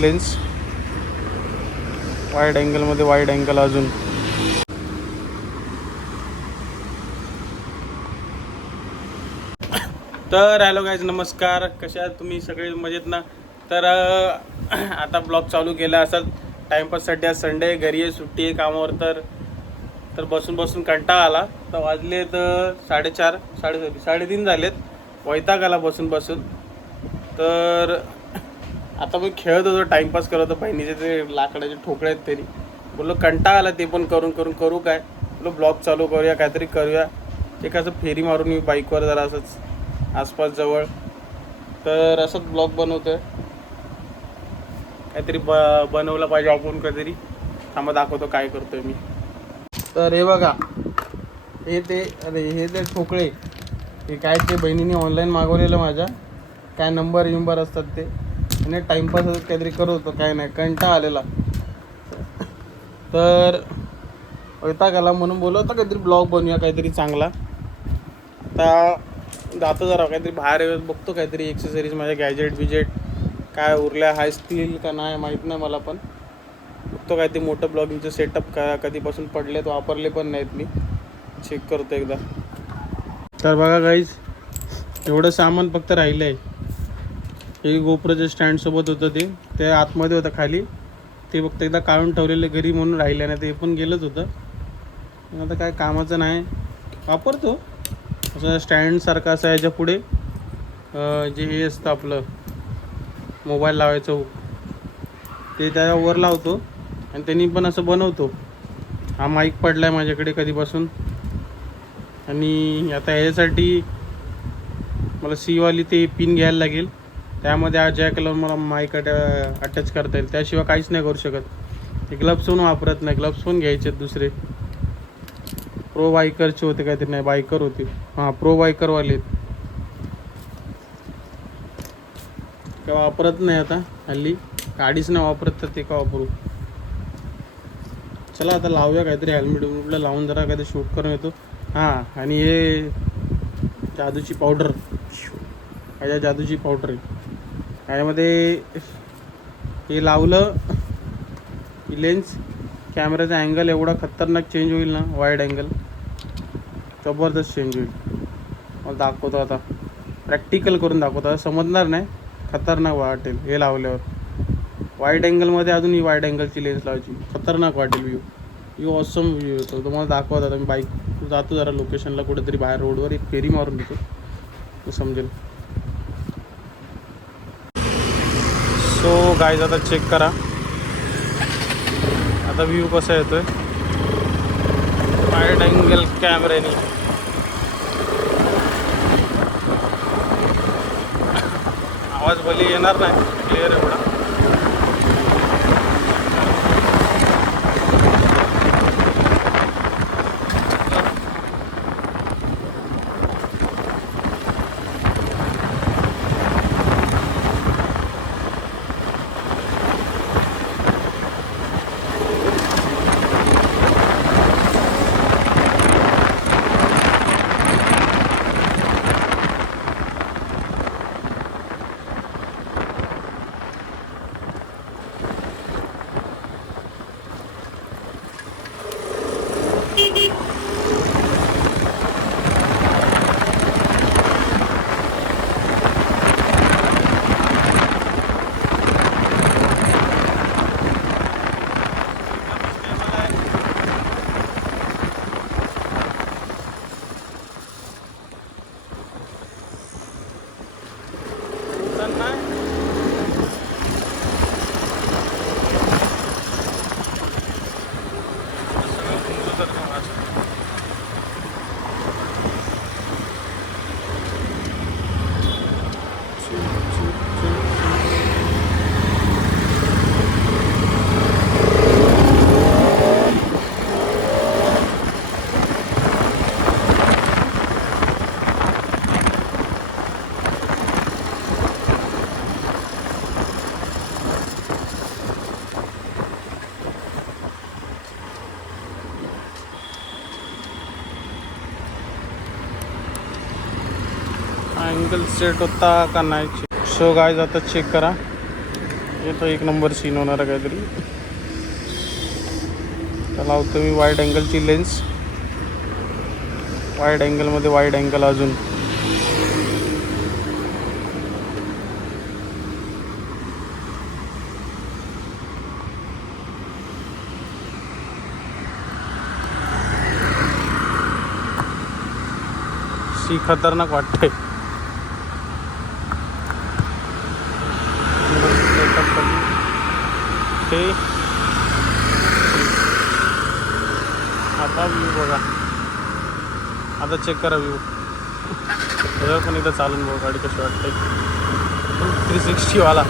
Lens, wide अँगलमध्ये wide angle अजून. तर हॅलो गाईज, नमस्कार. कशा आहात तुम्ही सगळे? मजेत ना? तर आता ब्लॉग चालू केला असाल टाईमपाससाठी. आज संडे, घरी आहे, सुट्टी आहे कामावर. तर बसून बसून कंटाळा आला. तर वाजले तर 4:30 3:30 झालेत. वैताग आला बसून बसून. तर आता मी खेळत होतो, टाईमपास करत होतो. बहिणीचे ते लाकडाचे ठोकळे आहेत तरी बोललो कंटाळा आला ते पण करू काय. बोललो ब्लॉग चालू करूया, काहीतरी करूया. एक असं फेरी मारून मी बाईकवर जरा असंच आसपास जवळ. तर असंच ब्लॉग बनवतोय. काहीतरी बनवलं पाहिजे आपण काहीतरी. थांबा दाखवतो काय करतोय मी. तर हे बघा, हे ते ठोकळे, हे काय ते बहिणीने ऑनलाईन मागवलेलं माझ्या. काय नंबर असतात ते. आणि टाईमपास काहीतरी करत होतो, काय नाही, कंटाळा आलेला. तर वैताग आला म्हणून बोललो होतं काहीतरी ब्लॉग बनवूया काहीतरी चांगला. आता जातो जरा काहीतरी बाहेर बघतो, काहीतरी एक्सेसरीज, माझ्या गॅजेट काय उरल्या असतील का नाही माहीत नाही मला. पण बघतो काय ते मोठं ब्लॉगिंगचं सेटअप का कधीपासून पडलेत, वापरले पण नाहीत मी. चेक करतो एकदा. तर बघा गाईज, एवढं सामान फक्त राहिलं आहे. हे गोप्रोच्या स्टँडसोबत होतं, ते आतमध्ये होतं खाली. ते फक्त एकदा काढून ठेवलेलं घरी म्हणून राहिलं नाही. ते पण गेलंच होतं. आता काय कामाचं नाही, वापरतो असं स्टँडसारखं. असं याच्या पुढे जे हे असतं आपलं मोबाईल लावायचं, ते त्यावर लावतो आणि त्यांनी पण असं बनवतो. हा माईक पडला आहे माझ्याकडे कधीपासून. आणि आता याच्यासाठी मला सीवाली ते पिन घ्यायला लागेल. त्यामध्ये हा जॅक लावून मला माईक अटॅच करता येईल. त्याशिवाय काहीच नाही करू शकत. ते ग्लब्स पण वापरत नाही. ग्लब्स पण घ्यायचे दुसरे. प्रो बायकरचे होते काहीतरी, नाही बायकर होते, हां प्रो बायकरवाले. काय वापरत नाही आता हल्ली, गाडीच नाही वापरत, तर ते का वापरू. चला आता लावूया काहीतरी. हेल्मेट लावून जरा काहीतरी शूट करून येतो. हां, आणि हे जादूची पावडर, जादूची पावडर आहे. यामध्ये हे लावलं की लेन्स कॅमेराचा अँगल एवढा खतरनाक चेंज होईल ना, वाईड अँगल जबरदस्त चेंज होईल. मला दाखवतो आता, प्रॅक्टिकल करून दाखवतो. आता समजणार नाही, खतरनाक वाटेल हे लावल्यावर. वाईड अँगलमध्ये अजून ही वाईड अँगलची लेन्स लावायची, खतरनाक वाटेल व्ह्यू ऑसम व्ह्यू येतो. तुम्हाला दाखवत आता मी बाईक जातो जरा लोकेशनला, कुठेतरी बाहेर रोडवर एक फेरी मारून देतो, तो समजेल. सो गाईज आता चेक करा आता व्ह्यू कसा येतोय वाईड अँगल कॅमेऱ्याने. आवाज भले येणार नाही क्लिअर एवढा. अँगल सेट होता का नाही. सो गाईज आता चेक करा, हे तर एक नंबर सीन होणार आहे काहीतरी. तर लावतो मी वाईड अँगलची लेन्स. वाईड अँगलमध्ये वाईड अँगल अजून. सी खतरनाक वाटते. हे आता व्ह्यू बघा. आता चेक करा व्ह्यू. त्याच्यावर पण इथं चालून बघा गाडी कशी वाटते. 360 वाला.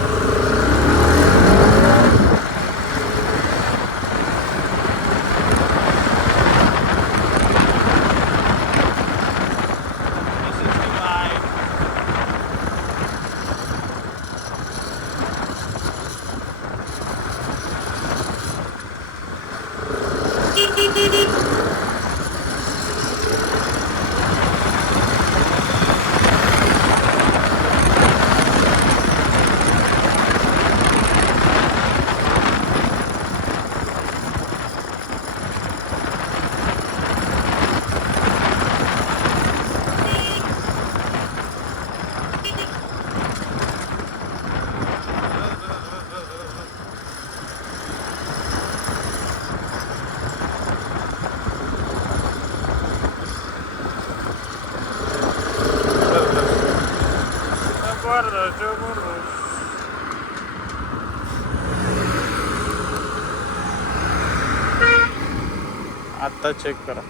आता चेक करा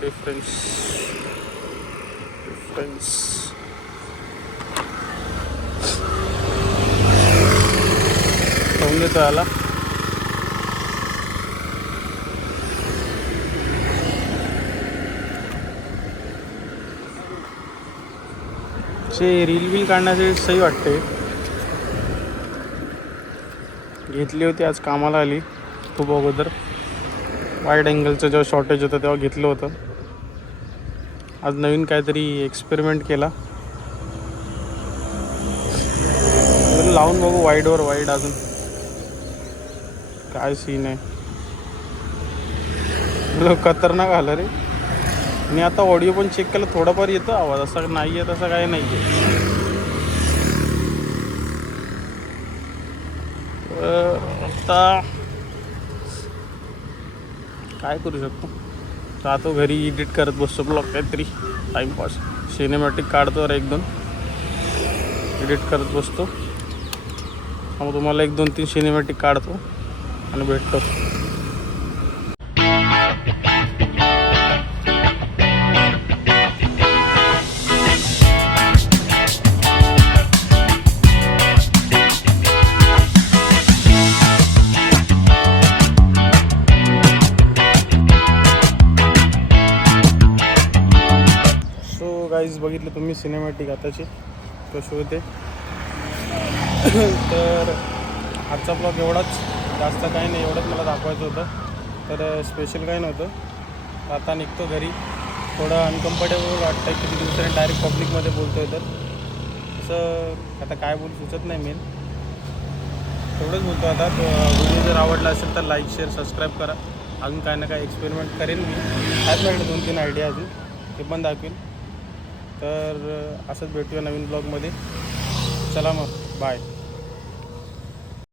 डिफरन्स. होऊन देतो आला. रील बिल काढण्यासाठी सही वाटते. घेतली होती आज कामाला आली खूप अगोदर. वाईड अँगलचं जेव्हा शॉर्टेज होतं तेव्हा घेतलं होतं. आज नवीन काहीतरी एक्सपेरिमेंट केला. लावून बघू वाईडवर वाईड अजून काय सीन आहे. खतरनाक आलं रे. आणि आता ऑडिओ पण चेक केला थोडाफार येतो आवाज. असा नाही आहे तसा काय नाही आहे. आता काय करू शकतो. राहतो घरी एडिट करत बसतो ब्लॉग काहीतरी टाईमपास. सिनेमॅटिक काढतो रे 1-2 एडिट करत बसतो. मग तुम्हाला 1-2-3 सिनेमॅटिक काढतो आणि भेटतो. गाईज बघितलं तुम्ही सिनेमॅटिक आताची कशी होते. तर आजचा ब्लॉग एवढाच. जास्त काही नाही. एवढंच मला दाखवायचं होतं. तर स्पेशल काही नव्हतं. आता निघतो घरी. थोडं अनकम्फर्टेबल वाटतं किती दिवसांनी डायरेक्ट पब्लिकमध्ये बोलतो आहे. तर तसं आता काय बोलू सुचत नाही. मेन तेवढंच बोलतो आता. व्हिडिओ जर आवडला असेल तर लाईक शेअर सबस्क्राईब करा. अजून काय ना काय एक्सपेरिमेंट करेन मी. आहेत माझ्याकडे 2-3 आयडिया अजून ते पण दाखवेल. तर असंच भेटूया नवीन ब्लॉगमध्ये. चला मग बाय.